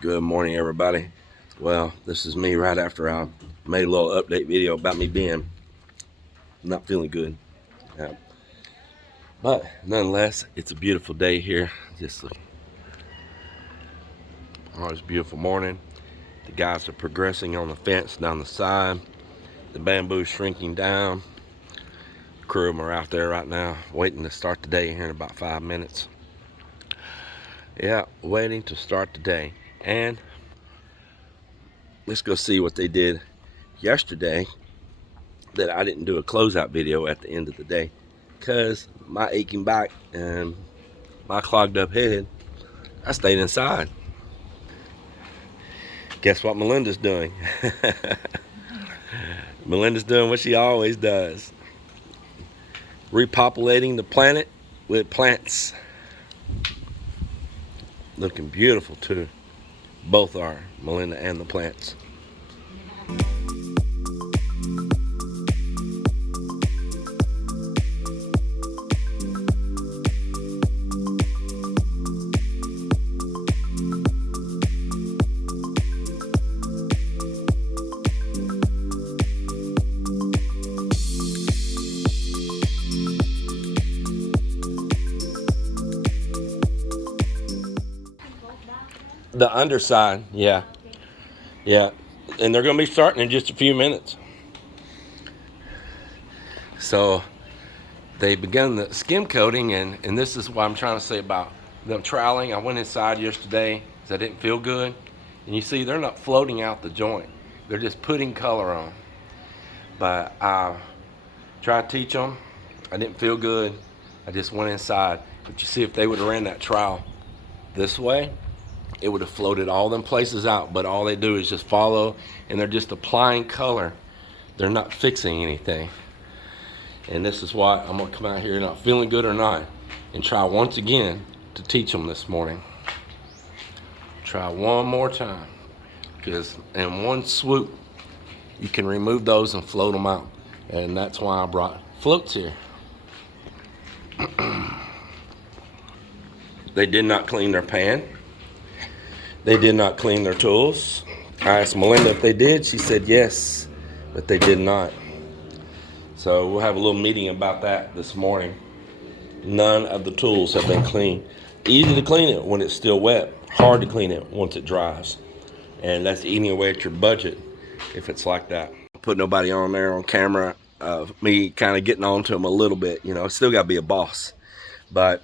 Good morning, everybody. Well, this is me right after I made a little update video about me being not feeling good. Yeah. But nonetheless, it's a beautiful day here. Just look. Oh, it's a beautiful morning. The guys are progressing on the fence down the side. The bamboo's shrinking down. The crew of them are out there right now waiting to start the day here in about 5 minutes. Yeah, waiting to start the day. And let's go see what they did yesterday that I didn't do a closeout video at the end of the day because my aching back and my clogged up head, I stayed inside. Guess what Melinda's doing? Melinda's doing what she always does, repopulating the planet with plants. Looking beautiful too. Both are, Melinda and the plants. The underside, yeah. And they're going to be starting in just a few minutes. So they begun the skim coating, and this is what I'm trying to say about them troweling. I went inside yesterday because I didn't feel good, and you see they're not floating out the joint. They're just putting color on. But I tried to teach them. I didn't feel good. I just went inside. But you see, if they would have ran that trowel this way, it would have floated all them places out, but all they do is just follow, and they're just applying color. They're not fixing anything. And this is why I'm gonna come out here, not feeling good or not, and try once again to teach them this morning. Try one more time, because in one swoop, you can remove those and float them out. And that's why I brought floats here. They did not clean their pan. They did not clean their tools. I asked Melinda if they did. She said yes, but they did not. So we'll have a little meeting about that this morning. None of the tools have been cleaned. Easy to clean it when it's still wet. Hard to clean it once it dries. And that's eating away at your budget if it's like that. Put nobody on there on camera of me kind of getting on to them a little bit. You know, still got to be a boss. But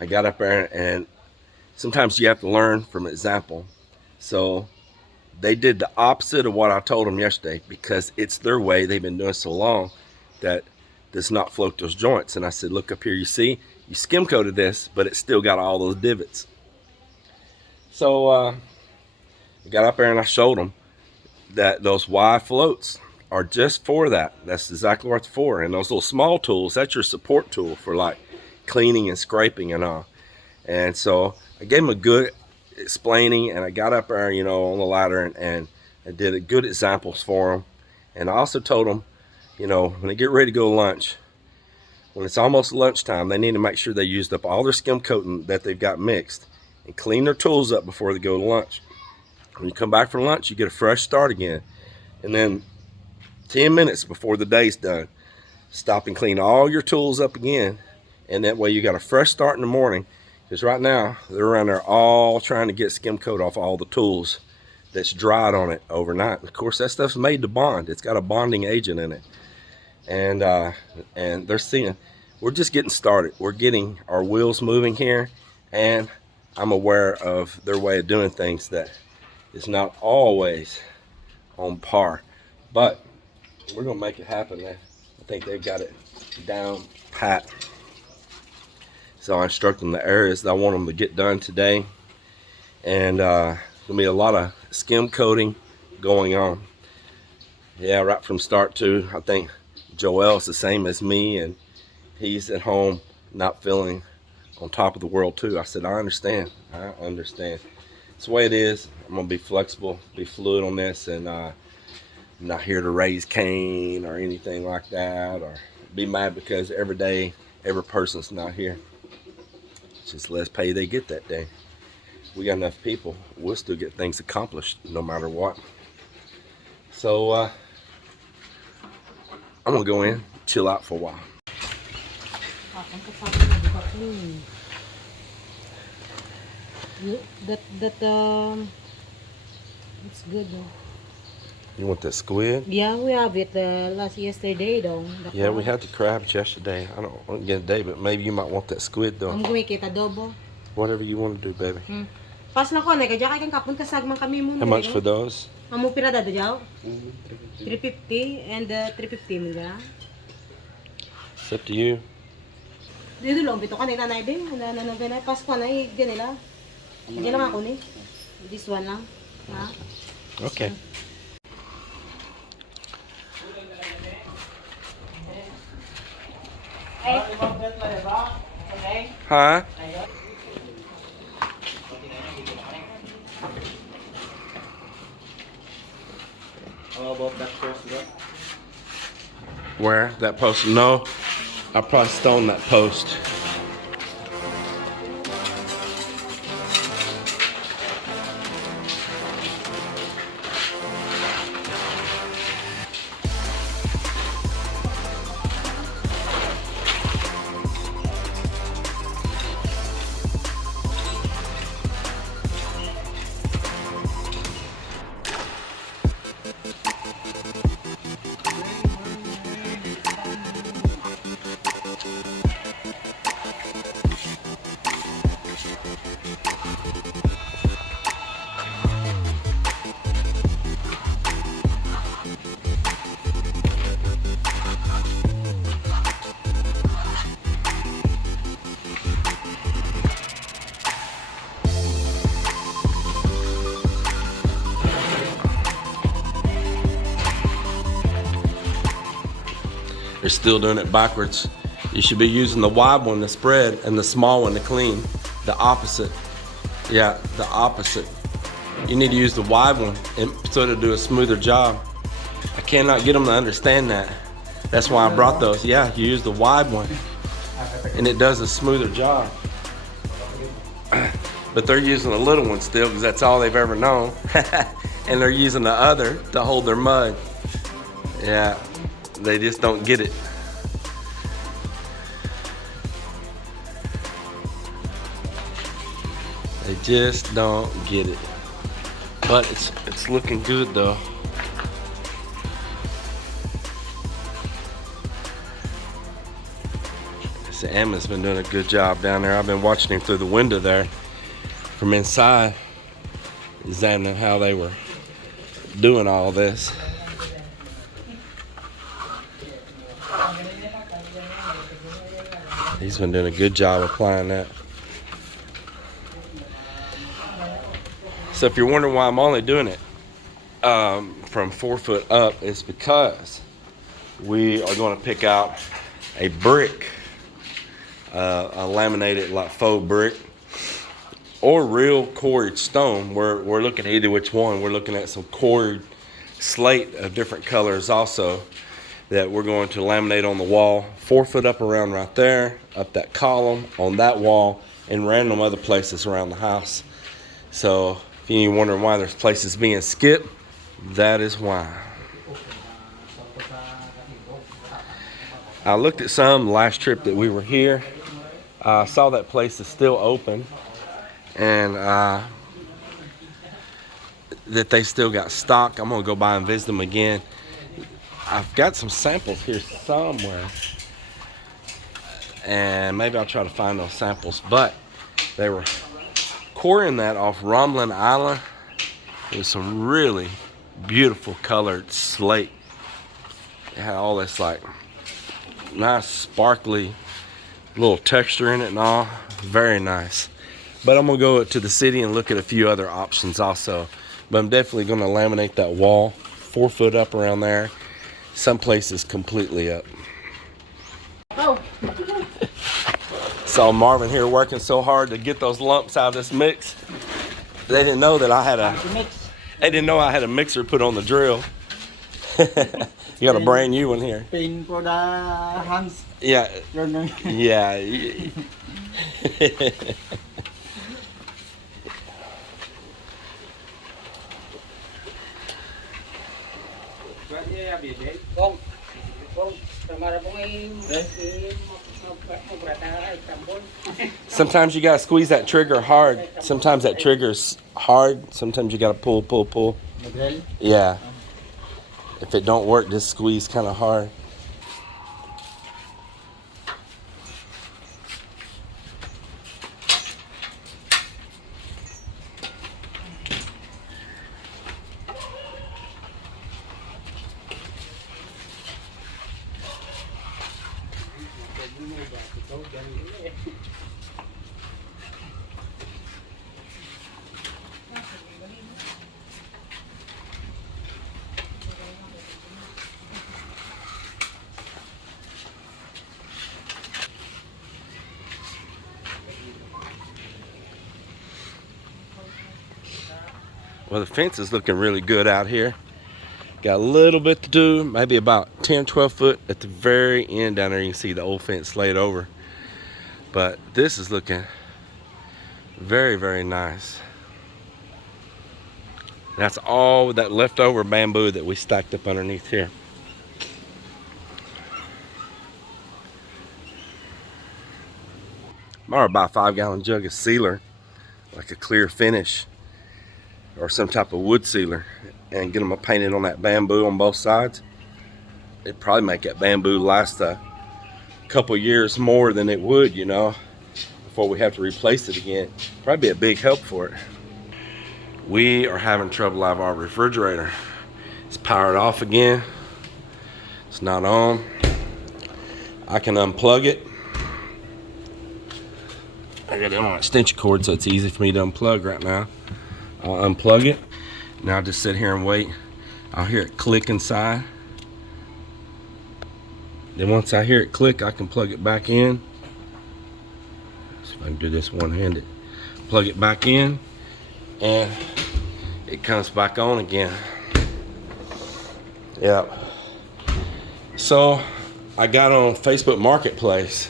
I got up there, and sometimes you have to learn from example. So they did the opposite of what I told them yesterday because it's their way. They've been doing it so long that does not float those joints. And I said, look up here, you see, you skim coated this, but it's still got all those divots. So I got up there and I showed them that those wide floats are just for that. That's exactly what it's for. And those little small tools, that's your support tool for like cleaning and scraping and all. And so I gave them a good explaining, and I got up there, you know, on the ladder, and I did a good examples for them. And I also told them, you know, when they get ready to go to lunch, when it's almost lunchtime, they need to make sure they used up all their skim coating that they've got mixed and clean their tools up before they go to lunch. When you come back from lunch, you get a fresh start again. And then 10 minutes before the day's done, stop and clean all your tools up again. And that way you got a fresh start in the morning. Because right now, they're around there all trying to get skim coat off all the tools that's dried on it overnight. And of course, that stuff's made to bond. It's got a bonding agent in it. And they're seeing, we're just getting started. We're getting our wheels moving here. And I'm aware of their way of doing things that is not always on par. But we're going to make it happen, man. I think they've got it down pat. So I instruct them the areas that I want them to get done today. And there'll be a lot of skim coating going on. Yeah, right from start to, I think Joel's the same as me, and he's at home not feeling on top of the world too. I said, I understand. It's the way it is. I'm going to be flexible, be fluid on this, and I'm not here to raise Cain or anything like that, or be mad because every day, every person's not here. Just less pay they get that day. we got enough people, we'll still get things accomplished no matter what. So I'm gonna go in, chill out for a while. It's good though. You want that squid? Yeah, we have it yesterday though. Yeah, we had the crabs yesterday. I don't want to get a day, but maybe you might want that squid though. I'm going to get adobo. Whatever you want to do, baby. Pas na ko, kaya kang kapon kasagman kami mo. How much for those? Amo pira dado jaw? 350 and 350 mo ga. It's up to you. Dito lang bito kanila na ibe. Wala na ganay pas ko na ganila. Diyan lang ako ni. This one lang. Ha? Okay. Huh? How about that post? Where? That post? No. I probably stole that post. They're still doing it backwards. You should be using the wide one to spread and the small one to clean. The opposite. Yeah, the opposite. You need to use the wide one and so to do a smoother job. I cannot get them to understand that. That's why I brought those. Yeah, you use the wide one and it does a smoother job. But they're using a little one still because that's all they've ever known. And they're using the other to hold their mud. Yeah. They just don't get it. They just don't get it. But it's looking good though. So Emma's been doing a good job down there. I've been watching him through the window there from inside, examining how they were doing all this. He's been doing a good job applying that. So if you're wondering why I'm only doing it from 4 foot up, it's because we are going to pick out a brick, a laminated like faux brick, or real quarried stone. We're looking at either which one. We're looking at some quarried slate of different colors also that we're going to laminate on the wall, 4 foot up around right there, up that column, on that wall, and random other places around the house. So if you're wondering why there's places being skipped, that is why. I looked at some last trip that we were here. I saw that place is still open and that they still got stock. I'm gonna go by and visit them again. I've got some samples here somewhere, and maybe I'll try to find those samples, but they were quarrying that off Rumblin' Island. It was some really beautiful colored slate. It had all this like nice sparkly little texture in it and all. Very nice. But I'm gonna go to the city and look at a few other options also. But I'm definitely gonna laminate that wall 4 foot up around there. Some places completely up. Oh. Saw Marvin here working so hard to get those lumps out of this mix. They didn't know that I had they didn't know I had a mixer put on the drill. You got a brand new one here. Pain for the hands. Yeah. Yeah. Sometimes you gotta squeeze that trigger hard. Sometimes that trigger's hard. Sometimes you gotta pull, pull, pull. Yeah. If it don't work, just squeeze kind of hard. Well, the fence is looking really good out here. Got a little bit to do, maybe about 10, 12 foot at the very end down there. You can see the old fence laid over. But this is looking very, very nice. That's all that leftover bamboo that we stacked up underneath here. Or buy a 5-gallon jug of sealer, like a clear finish, or some type of wood sealer, and get them painted on that bamboo on both sides. It'd probably make that bamboo last a couple years more than it would, you know, before we have to replace it again. Probably be a big help for it. We are having trouble out of our refrigerator. It's powered off again. It's not on. I can unplug it. I got it on an extension cord, so it's easy for me to unplug right now. I'll unplug it. Now I'll just sit here and wait. I'll hear it click inside. Then once I hear it click, I can plug it back in. See if I can do this one-handed. Plug it back in, and it comes back on again. Yep. So I got on Facebook Marketplace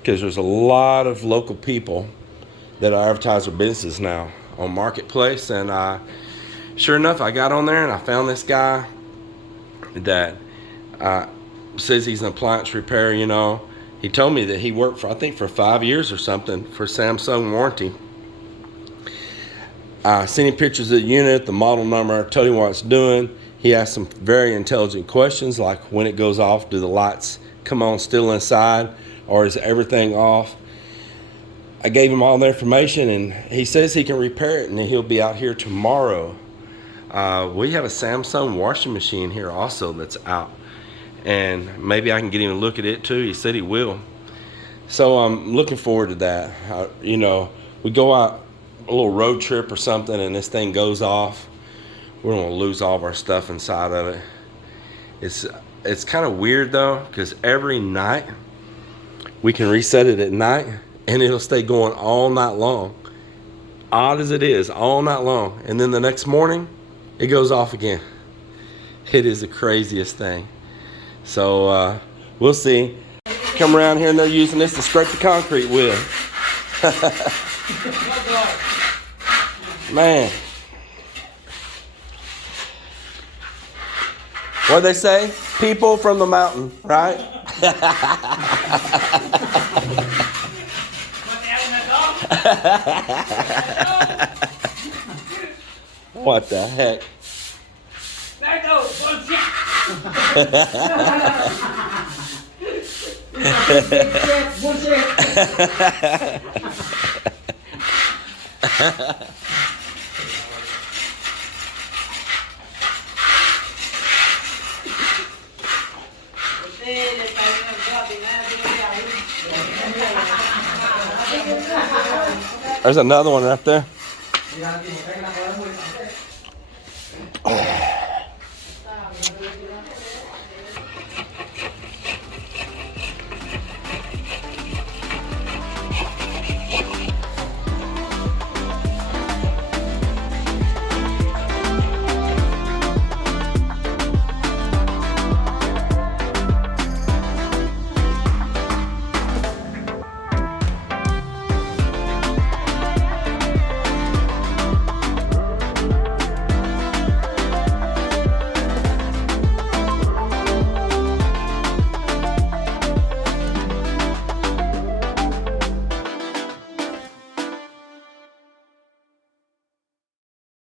because there's a lot of local people that advertise their businesses now on Marketplace, and sure enough, I got on there and I found this guy that says he's an appliance repair. You know, he told me that he worked for, I think, for 5 years or something for Samsung warranty. I sent him pictures of the unit, the model number, told him what it's doing. He asked some very intelligent questions, like when it goes off, do the lights come on still inside, or is everything off? I gave him all the information, and he says he can repair it, and he'll be out here tomorrow. We have a Samsung washing machine here also that's out, and maybe I can get him to look at it too. He said he will. So I'm looking forward to that. You know, we go out a little road trip or something, and this thing goes off. We're gonna lose all of our stuff inside of it. It's kind of weird though, because every night we can reset it at night, and it'll stay going all night long. Odd as it is, all night long. And then the next morning, it goes off again. It is the craziest thing. So we'll see. Come around here and they're using this to scrape the concrete with. Man. What'd they say? People from the mountain, right? What the heck? There's another one right there.